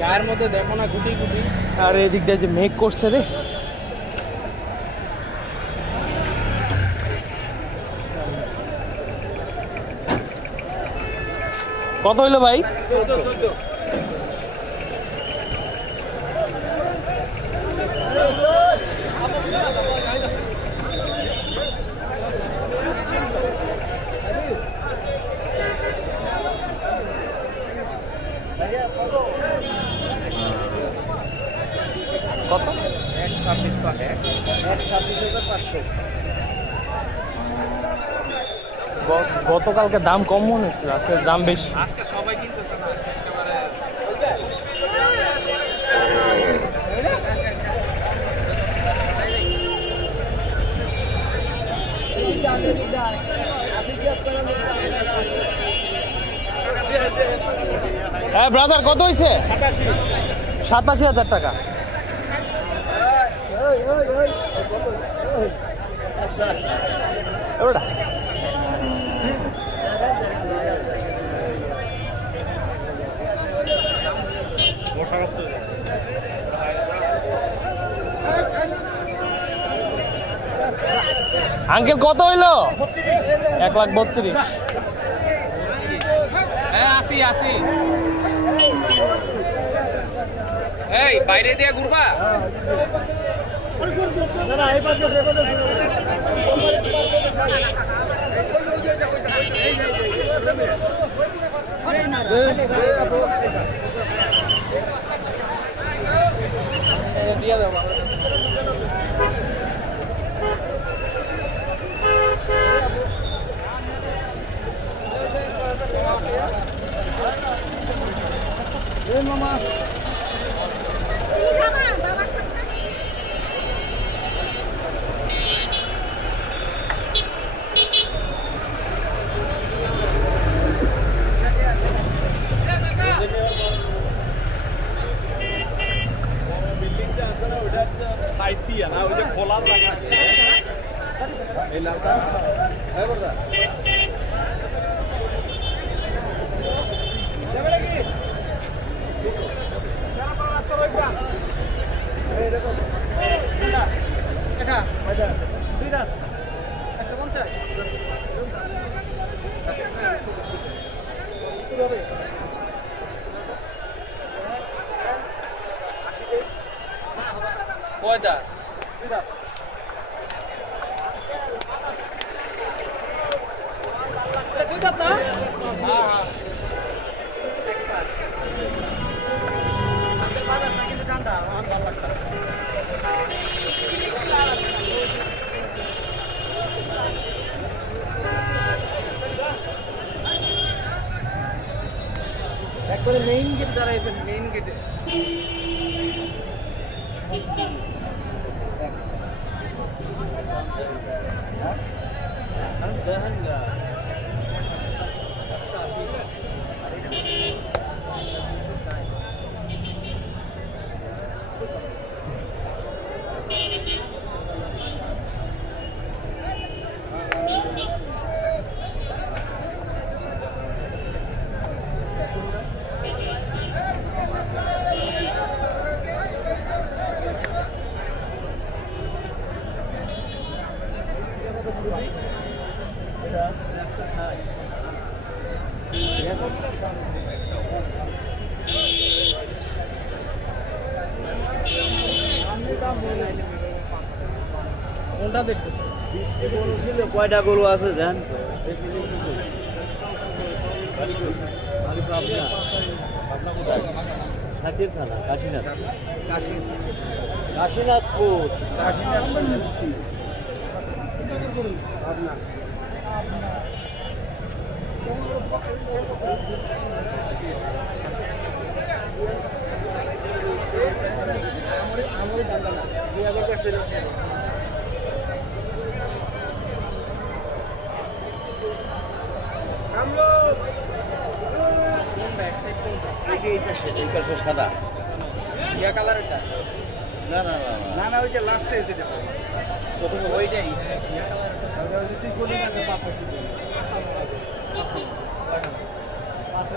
গায়ের মধ্যে দেখো না গুটি গুটি। আর এদিক দিয়ে যে মেঘ করছে রে। কত হইলো ভাই? 14 কত? 1,26,500। গতকালকে দাম কম মনে হচ্ছিল, আজকে দাম বেশি। আজকে সবাই কিনতেছে না, আজকে একেবারে হ্যাঁ ব্রাদার, কত হয়েছে? 87,000 টাকা। আঙ্কেল কত হইলো? 1,32,000। হ্যাঁ আসি আসি। এই বাইরে দিয়ে ঘুরবা। দিয়ে দেবো। মামা খোলা কয়টা? একবারে মেইন গেট দাঁড়াইছেন, মেইন গেটে। কোনটা দেখতেছ? কয়টা গরু আছে জান? সাথীর থানা, কাশীনাথ। কাশীনাথপুর। সাদা ইয়া কালারটা? না না না না না, ওই যে লাস্টে যেটা ওইটাই ইয়া কালারটা। তুই গলি না যে 5 আছে। 5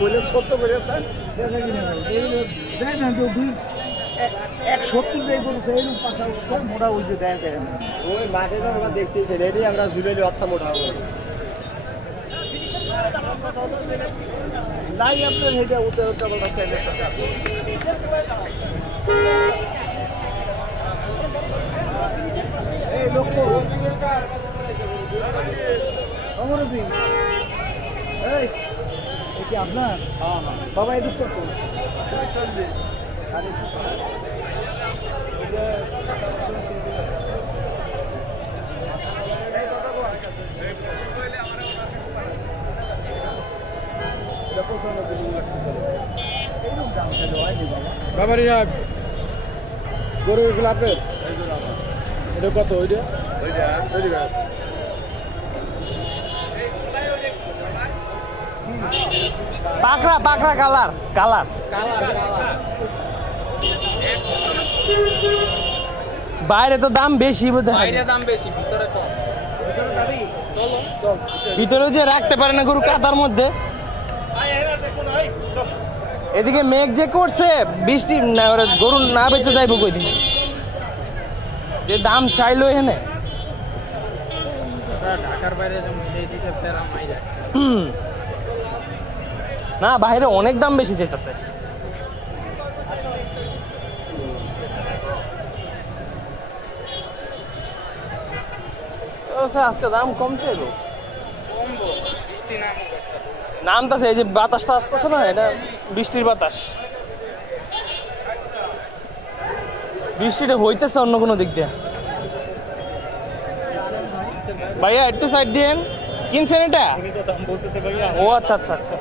বলে 70 করে স্যার দেখা কি না দেয় না তো 170 দেয় গরু সেই পাশা উঠে মোটা ওই যে দেয় দেখেন ওই মাঠে তো আমরা দেখতেছি রেডি আমরা ঝুলেলি অর্থ মোটা হবে নাই আপনার হেডে উঠে উঠে বলতে চাইলে এই লোক তো অমরবি এই কি আপনার বাবা এই দুঃখ তো বাবার ইয়া গরু এগুলো আপনার এটা কত ওইটা পাকড়া পাকড়া কালার কালার বাইরে তো দাম বেশি বাইরে দাম বেশি ভিতরে কম ভিতরে যাবি চলো চল ভিতরে যে রাখতে পারে না গরু কাদার মধ্যে এদিকে মেঘ যে করছে বৃষ্টি না গরু না বেঁচে যাইব কই দিন যে দাম চাইলো এখানে ঢাকার বাইরে যেমন এই দিকে ফেরা মাই যায় না বাইরে অনেক দাম বেশি যেতেছে আজকে দাম কমছে গো কমবো বৃষ্টি নামো নামতেছে এই যে বাতাসটা আসতেছে না এটা বৃষ্টির বাতাস বৃষ্টিটা হইতেছে অন্য কোনো দিক দিয়ে ভাইয়া একটু সাইড দিয়েন কিনছেন এটা ও আচ্ছা আচ্ছা আচ্ছা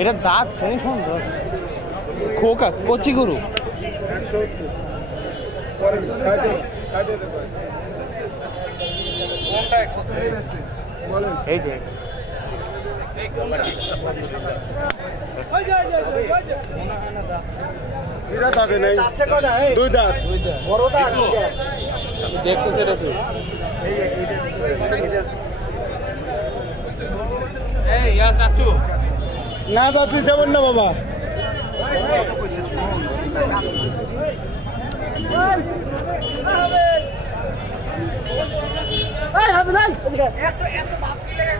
এটা দাঁত শ্রেণী সুন্দর খোকা কচি গরু কোনটা 170 এই যে এই কোনটা আছে কয়টা এই দুই দাঁত বড় দাঁত দেখছো সেটা তুই এই এইটা এই ইয়া চাচু না দাঁত যাবেন না বাবা কত কইছে শুনুন এই হবে না এত বাপ কি লাগে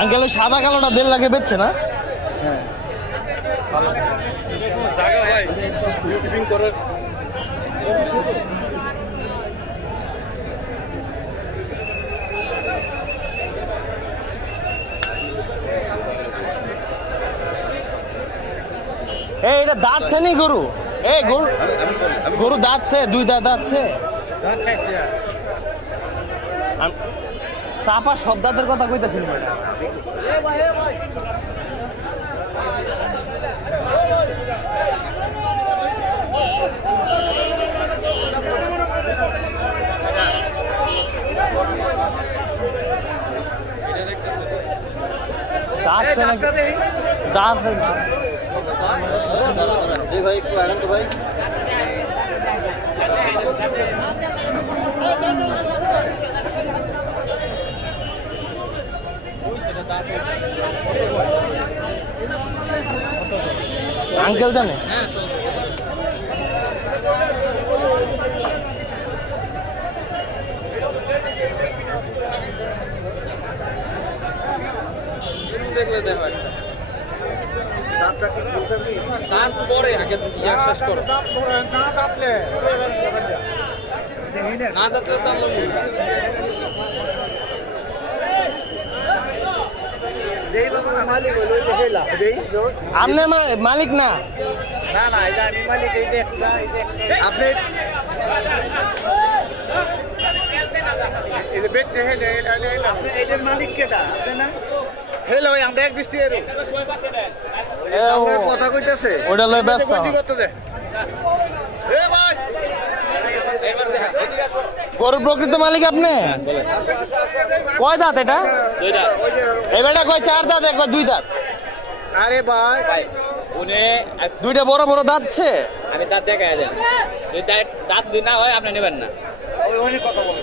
আঙ্কেল ওই সাদা কালোটা 1.5 লাখে বেচছে না জায়গা ভাই ইউটিউবিং করার এই এটা দাঁতছে নি গরু এই গরু গরু দাঁতছে 2 দাঁত দাঁতছে সাপা সব দাঁতের কথা কইতাছেন ম্যাডাম দাঁতছে না দাঁত ভাই একটু আগান তো ভাই আঙ্কেল জানে হ্যাঁ চলবে দেখলে দেখো দাঁত পরে আগে ইয়া শেষ করো না দাঁতলে দাঁত আপনি মালিক না আপনি এটার মালিক কেটা আপনি না হেলো আমরা এক দৃষ্টি কথা কইতেছে ওটা লয় ব্যস্ত গরুর প্রকৃত মালিক আপনি? কয় দাঁত এটা? এবারটা কয় 4 দাঁত একবার 2 দাঁত? আরে ভাই উনি দুইটা বড় বড় দাঁতছে। আমি দাঁত দেখা দেন, যদি দাঁত দুই না হয় আপনি নেবেন না। ওই অনেক কথা বলে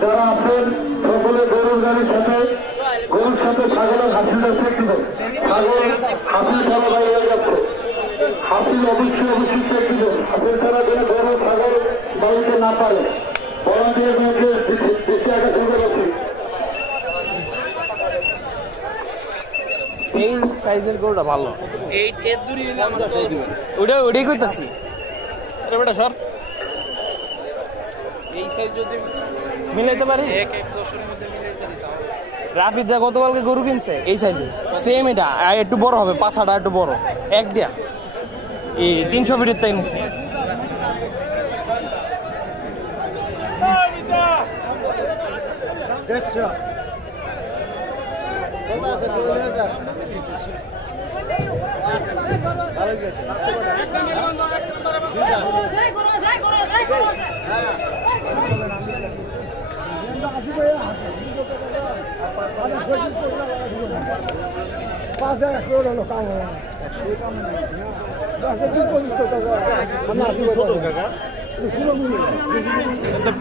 যারা আছেন সকলে গরুর গাড়ির সাথে গরুর সাথে ছাগলের হাসিল আছে কিন্তু ছাগল হাসিল ছাড়া বাইরে যাচ্ছে। হাসিল অবশ্যই চেক দিবেন। হাসিল ছাড়া দিলে গরু ছাগল বাড়িতে না পারে। বড় দিয়ে মেয়েকে দিতে একটা সুযোগ আছে। এই সাইজের গরুটা ভালো। এই এর দূরই হইলে আমার চলে দিবেন। ওইটাই কইতাছি। আরে বেটা সর, এই সাইজ যদি মিলাইতে পারি? 1-1-10 মধ্যে মিলাইতে পারি তাও। রাফিদ দা গতকালকে গরু কিনছে এই সাইজে, সেম এটা, আর একটু বড় হবে, পাছাটা একটু বড়, এক দিয়া এই 300 ফিটের তাই নিছে।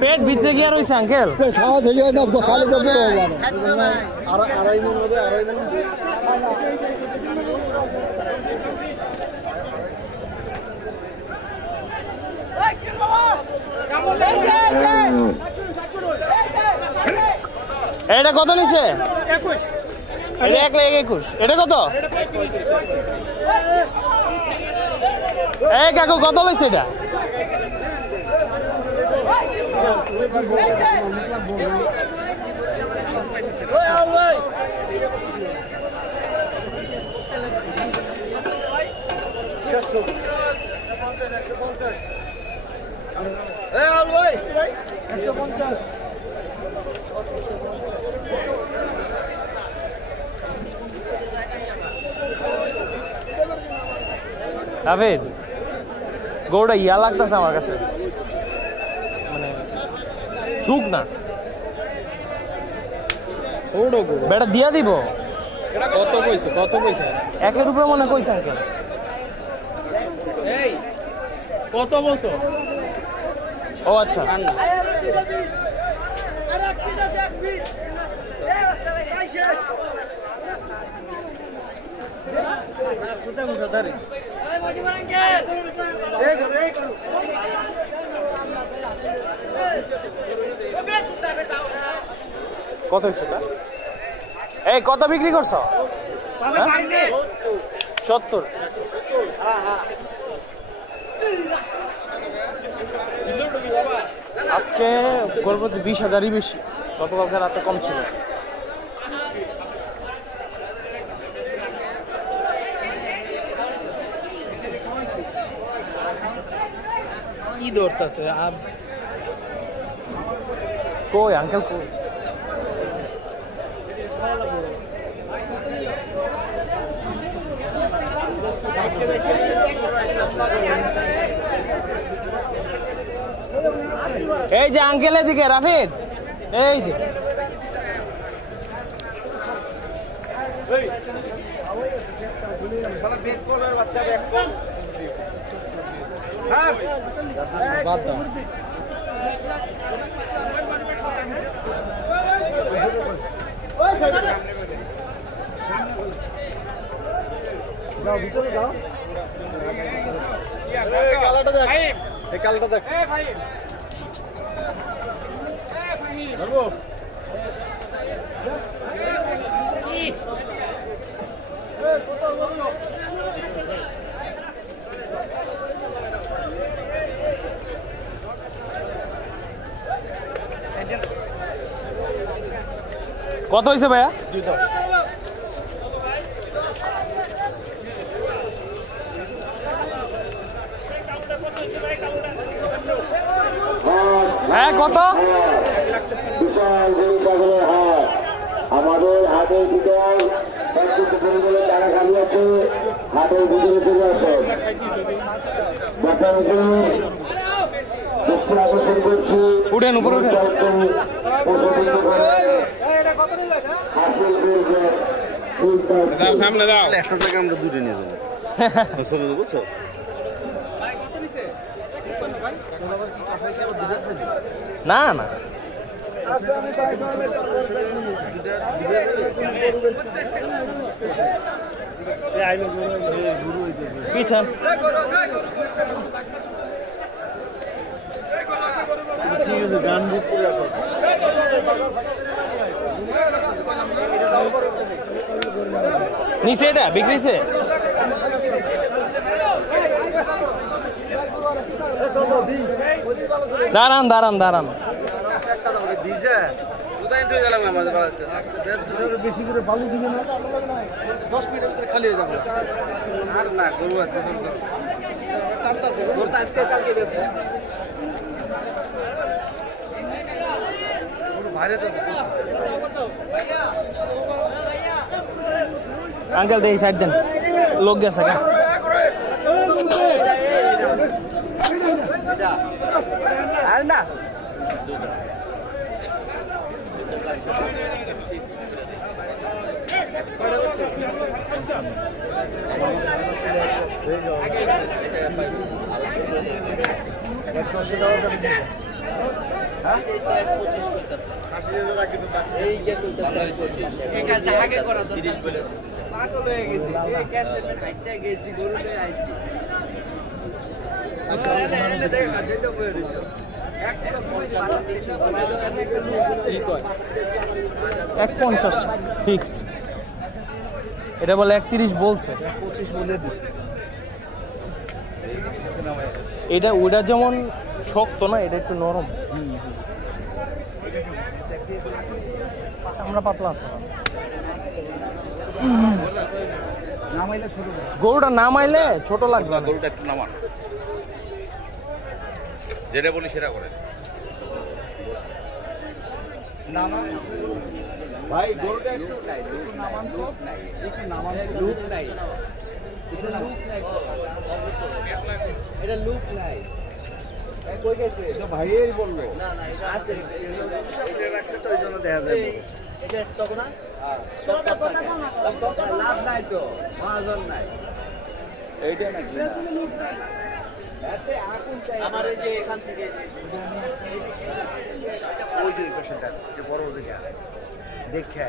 পেট ভিতরে গিয়ে রয়েছে আঙ্কেল। এটা কত নিছে? 1,21,000। এটা কত? এই কাকু কত লইছে এটা? রাফিদ, গরুটা ইয়া লাগতেছে আমার কাছে, মানে সুখ না। বেটা দিয়া দিব। কত কইছে? কত কইছে? 1-এর উপরে মনে কইছে আঙ্কেল। এই কত বলছো? ও আচ্ছা, কত হয়েছে? এই কত বিক্রি করছো? 70। আজকে গল্প 20,000ই বেশি, গতকালকে রাতে কম ছিল। কি ধরতেছে আর কই আঙ্কেল কই? এই যে আঙ্কেল এদিকে, রাফিদ এই যে। বাদ দাও। যাও ভিতরে যাও। কালাটা দেখ, এই কালাটা দেখ। ধরবো কত হয়েছে ভাইয়া? কত? বিশাল গরু ছাগলের হাট আমাদের হাটের ভিতর টাকা খালি আছে হাটের ভিতরে চলে আসে আকর্ষণ করছি উঠেন উপরে উঠেন সামনে দাও 100 টাকা আমরা দুটো নিয়ে যাবো সমুদ্র বুঝছো না না পিছন গান বুক করে আসো নিচে এটা বিক্রিছে দাঁড়ান দাঁড়ান দাঁড়ান বেশি করে বালু দিবে না 10 মিনিট খালি হয়ে যাবে আর না গরু আছে টানতাছে গরুটা আজকে কালকে গেছে বাইরে তো আঙ্কেল দেখি সাইড দেন লোক গেছে গা আর না $1.50 ফিক্সড এটা বলে 31 বলছে 25 বলে দিছে এটা ওটা যেমন শক্ত না এটা একটু নরম আমরা পাতলা আছে নামাইলে ছোট গরুটা নামাইলে ছোট লাগবে গরুটা একটু নামান যেটা বলি সেটা করে নামা ভাই গরুটা একটু নামান তো একটু নামান লুক নাই এটা লুক নাই এটা লুক নাই কই গেছে তো ভাইই বললো না না এটা আছে এটা রাখছে তো ওইজন্য দেখা যায় এটা তখন না তোটা কথা কম না লাভ নাই তো মহাজন নাই এইটা নাকি লুক নাই এতে আগুন চাই আমার এই যে এখান থেকে ওই যে পেশেন্টটা যে বড় দিকে দেখে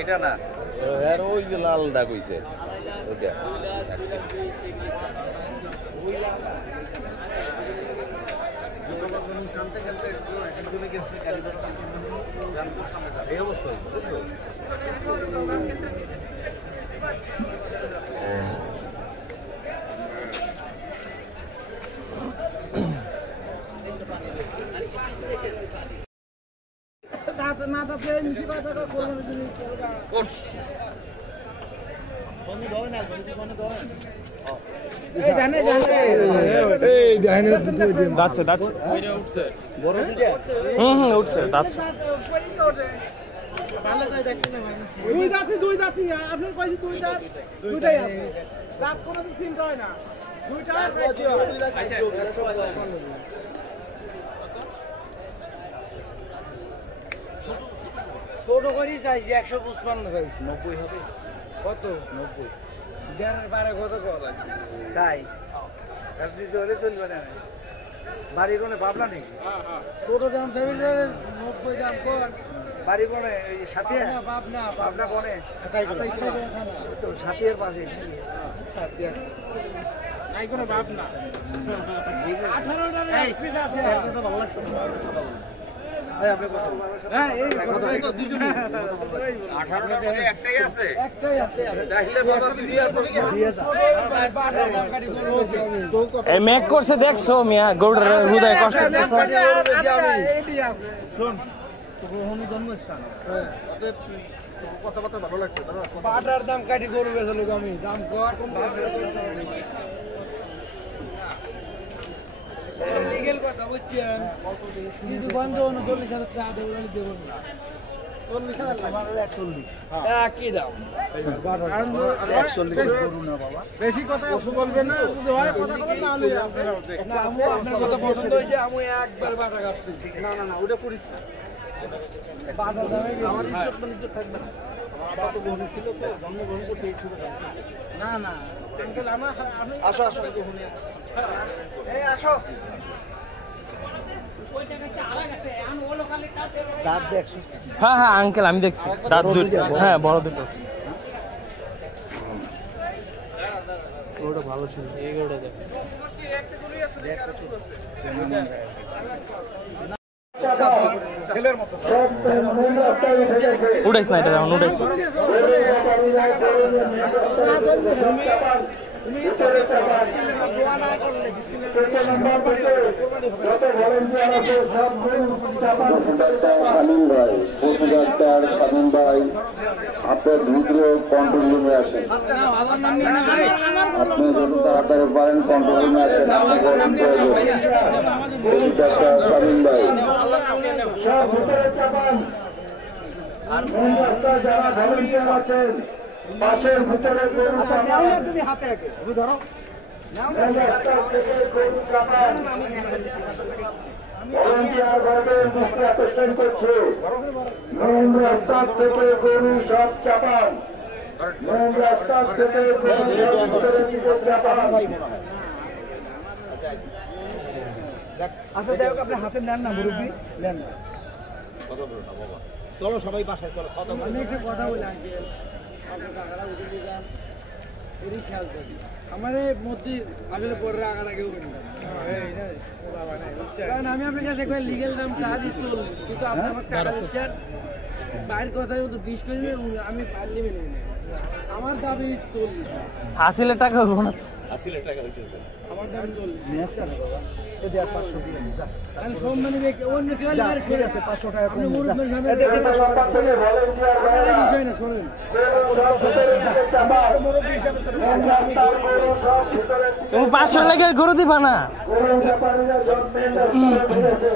এটা না এর ওই যে লাল ডাক হইছে ওইটা এই অবস্থা বুঝছো না থাকে নিচে কথা করবেন যদি কোর্স বন্ধু দাও না বন্ধু কোনে দাও এই জানে এই জানে দাচ্ছে দাচ্ছে ওইটা উঠছে বড় দিটা উঠছে দাচ্ছে ভালো করে দেখতে না দুই দাঁতি আপনি কইছি দুই দাঁত দুইটাই আছে দাঁত কোনো দিন তিনটা হয় না দুইটা ছোট করেই চাইছি 155 চাইছি 90 হবে কত 90 দেড়ের বাইরে কত কথা তাই আপনি চলে চলবে না বাড়ি কোনে পাবলা নেই ছোট দাম চাইছি 90 দাম কোন বাড়ি কোনে এই সাথে পাবনা পাবনা কোনে তো সাথের পাশে সাথে নাই কোনো বাপ না 18 টাকা এক পিস আছে তো ভালো লাগছে এই আপনি কত হ্যাঁ এই কত দুজনে 18 টাকা একটাই আছে একটাই আছে তাহলে বাবা দিয়ে আছে এই মেক করছে দেখছো মিয়া গরুর হৃদয় কষ্ট শোন তোর জন্মস্থান কথাবার্তা ভালো লাগছে পাটার দাম কাটি গরু বেচলো আমি দাম কর লিগেল কথা বুঝছেন কিন্তু বন্ধ 39,000 টাকা দেবো দেবো না 40,000 কি দাম 41 গরু না বাবা বেশি কথা বলবেন না যদি হয় কথা বলবেন না হলে আপনারা আপনার কথা পছন্দ হয়েছে আমি একবার বাটা কাটছি না ওটা করিস বাটা দামে আমার ইজ্জত বাণিজ্য থাকবে না বাবা তো গরু ছিল তো জন্মগ্রহণ করতে এই ছিল না আঙ্কেল আমার আমি আসো এই আসো দাঁত দেখ হ্যাঁ হ্যাঁ আঙ্কেল আমি দেখছি দাঁত দুটো হ্যাঁ বড় দুটো ওটা ভালো ছিল এইগুলো দেখ ছেলের মতো উঠাইস না এটা এখন উঠাইস না। দোয়া না করলে স্বাধীন ভাই পশু ডাক্তার স্বাধীন ভাই আপনার দ্রুত কন্ট্রোল রুমে আসেন আপনি যত তাড়াতাড়ি পারেন কন্ট্রোল রুমে আসেন পশু ডাক্তার স্বাধীন ভাই যারা ভলেন্টিয়ার আছেন পাশের ভিতরে আচ্ছা নাও না তুমি হাতে একে তুমি ধরো নাও না ভলেন্টিয়ার ভাইদের দৃষ্টি আকর্ষণ করছে মেন রাস্তা থেকে গরু সব চাপান মেন রাস্তা থেকে গরু সব ভিতরে দিকে চাপান আচ্ছা যাই হোক আপনি হাতে নেন না মুরব্বী নেন না চলো সবাই বাসায় চলো আমি একটা কথা বলি আঙ্কেল আপনার টাকাটা উঠে দিলাম এরই খেয়াল করি আমার মধ্যে আসলে পরে রাখাটা কেউ করি না কারণ আমি আপনার কাছে একবার লিগেল দাম চা দিচ্ছি কিন্তু আপনি আমার টাকা দিচ্ছেন বাইরের কথার মতো 20 করে আমি পারলে মেনে নিই আমার দাবি 40 হাসিলের টাকা হবো না তো আমার দাবি 40 নিয়ে আসছে না বাবা এ দেখ 500 দিয়ে যা আমি সম্মানী অন্য কেউ যা, ঠিক আছে 500 টাকা আপনি কম মুরুখ যা। সামনে এ দে 500 টাকা দিয়ে আপনার বিষয় না শোনেন মুরব্বী হিসাবে তো মেন রাস্তার গরু সব ভিতরে তুমি 500 লেগে গরু দিবা না গরু ব্যাপারীরা সব মেন রাস্তায় ঢুকেছে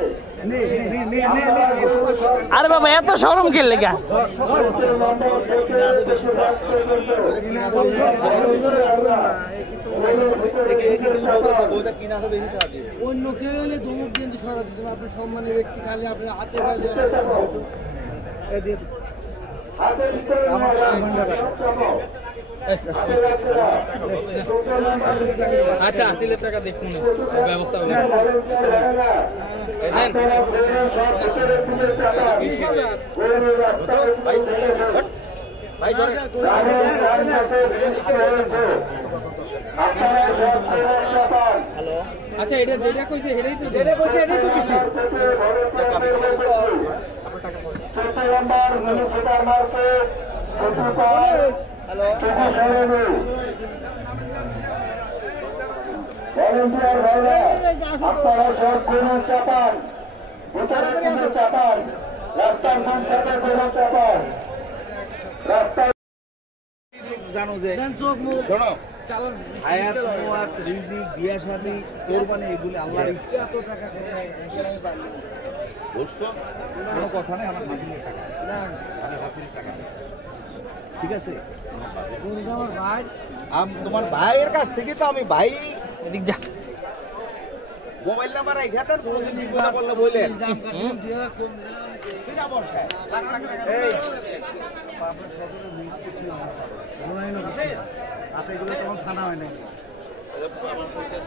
নে আরে বাবা এত শরম কে লেগা অন্য কেউ হলে ধমক দিয়ে সরা দিতেন আপনার সম্মানের ব্যক্তি খালি আপনার হাতে পায়ে আমাদের সম্মানটা আচ্ছা 80,000 টাকা দেখুন ব্যবস্থা হবে আচ্ছা এটা যেটা কইছে সেটাই তো এটা কইছে এটাই তো কিছু ভলেন্টিয়ার ভাইরা আপনারা সব গরু চাপান ভিতরে গরু চাপান রাস্তার দুই সাইডে গরু চাপান রাস্তার জানো যে চোখ মুখ শোনো চালান হায়াত মুয়াত রিজিক বিয়া শাদী কোরবানি এগুলি আল্লাহর ইচ্ছা এত টাকা আমি পারি বুঝছো কোনো কথা নেই আমার হাসিলের টাকা না আমি হাসিলের টাকা ঠিক আছে গরুটা আমার ভাই তোমার ভাইয়ের কাছ থেকে তো আমি ভাই এদিক যা মোবাইল নাম্বার এই ঘাটার কোনো দিন কথা বললে বলেন দাম কাটুন দিয়ে কম এই আপনার সদরের মিষ্টি কি আপনি এগুলো তখন থানা হয় নাই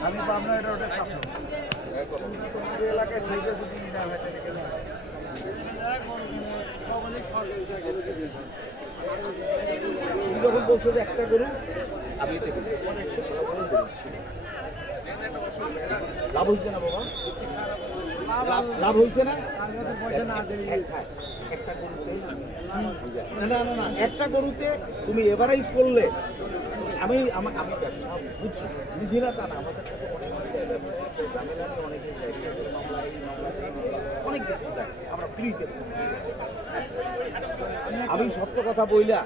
আমি পাবনা এটা ওটা সাফ তোমাদের এলাকায় থেকে যদি না হয় তাহলে কেন তুমি যখন বলছো যে একটা গরু আমি এতে বলি, লাভ হয়েছে না বাবা লাভ হয়েছে না পয়সা না দেয় একটা গরুতে না একটা গরুতে তুমি এভারেজ করলে আমি আমি বুঝছি বুঝি না তা না আমাদের কাছে অনেক ঝামেলা নিয়ে অনেকে যায়, কেসের মামলা, এই মামলা, অনেক কিছু দেয় আমরা ফ্রিতে। আমি সত্য কথা বইলা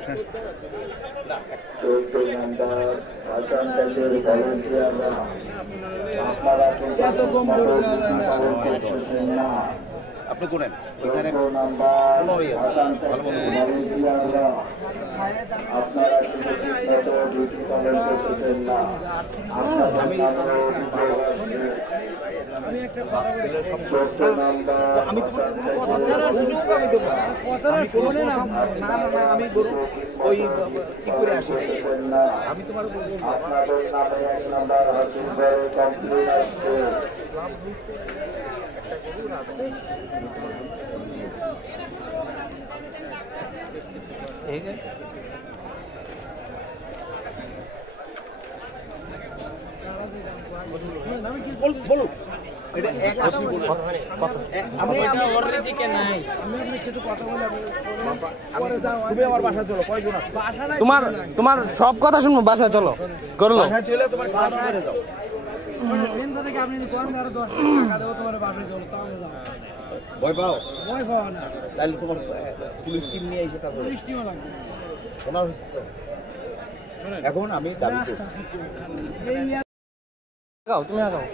এত কম করে দেওয়া যায় না। আপনি কোনেন ওইখানে কোনো ইয়ে আছে ভালো মতো আমি একটা কথা বলি, আমি তোমার কোনো কথা সুযোগ আমি দেবো না। আমি কোনো কথা না না না আমি গরু ওই কি করে আসি আমি তোমার বলবো না। ঠিক আছে বলুন এটা এক আসি বলুন আমি আপনি কিছু কথা বলে পরে যাও। তুমি আমার বাসায় চলো কয়জন আছে বাসায় তোমার সব কথা শুনবো, বাসা চলো করলো। বাসায় চলে তোমার কাজ করে যাও। ট্রেন থেকে আপনি কোন আরো 10 টাকা দেবো তোমার বাসায় চলো, তাও আমরা যাবো। ভয় পাও ভয় পাওয়া না, তাহলে তোমার পুলিশ টিম নিয়ে এসে তারপরে বৃষ্টিও লাগবে না। ওনার হয়েছে তো। এখন আমি দাবি করছি এই আগাও তুমি আগাও।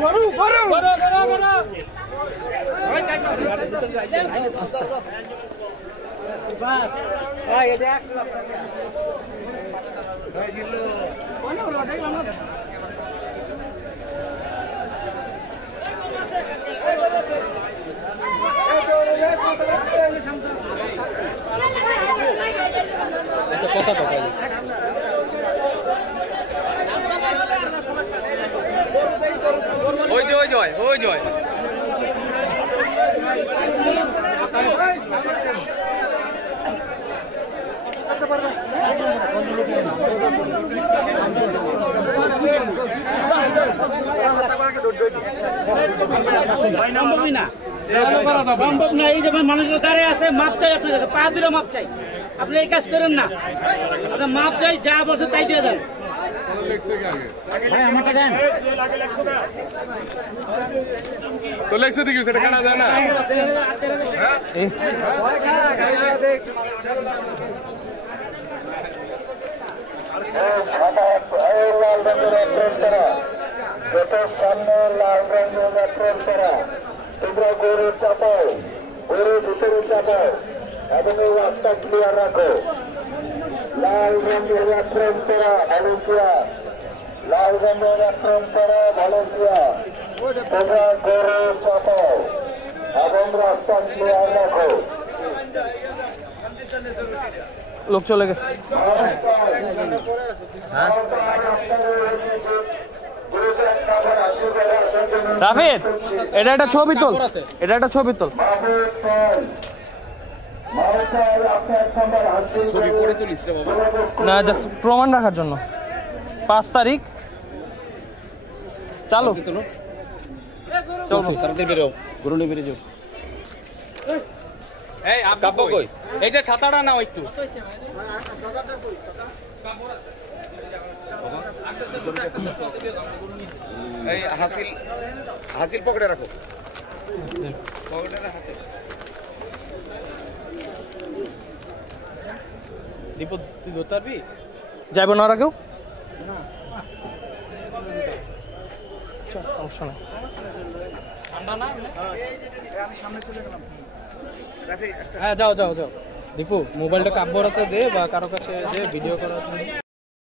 গরু গরু আচ্ছা কথা কথা ওই জয় ওই জয় সম্ভবই না, সম্ভব না। এই যেমন মানুষের দাঁড়িয়ে আছে, মাপ চাই আপনার কাছে, পা দিলে মাপ চাই। আপনি এই কাজ করেন না, আপনার মাপ চাই, যা বলছে তাই দিয়ে দেন। তো লেখছে দেখি সেটা কাটা যায় না। সামনে লাল রঙের ট্রেন করা, তোমরা গরু চাপাও, গরু ভিতরে চাপাও এবং এই রাস্তা ক্লিয়ার রাখো। লাল রঙের ট্রেন করা ভালোকিয়া, লাল রঙের ট্রেন করা ভালোকিয়া, তোমরা গরু চাপাও এবং রাস্তা ক্লিয়ার রাখো। লোক চলে গেছে। রাফিদ এটা একটা ছবি তোল, এটা একটা ছবি তোল। ছবি পরে তুলিস রে বাবা। না জাস্ট প্রমাণ রাখার জন্য। 5 তারিখ চালু চলো চলো। তাড়াতাড়ি বেরো, গরু নিয়ে বেরিয়ে যাও। এই আপনি কাব্য কই? এই যে ছাতাটা নাও একটু। এই হাসিল হাসিল পকেটে রাখো, পকেটে হাতে। দীপক তুই ধরতে পারবি? যাইব না ওরা কেউ? সমস্যা নেই। ঠান্ডা না? হ্যাঁ যাও যাও যাও। দীপু মোবাইলটা কাব্যরাতে দে বা কারো কাছে দে ভিডিও করার জন্য।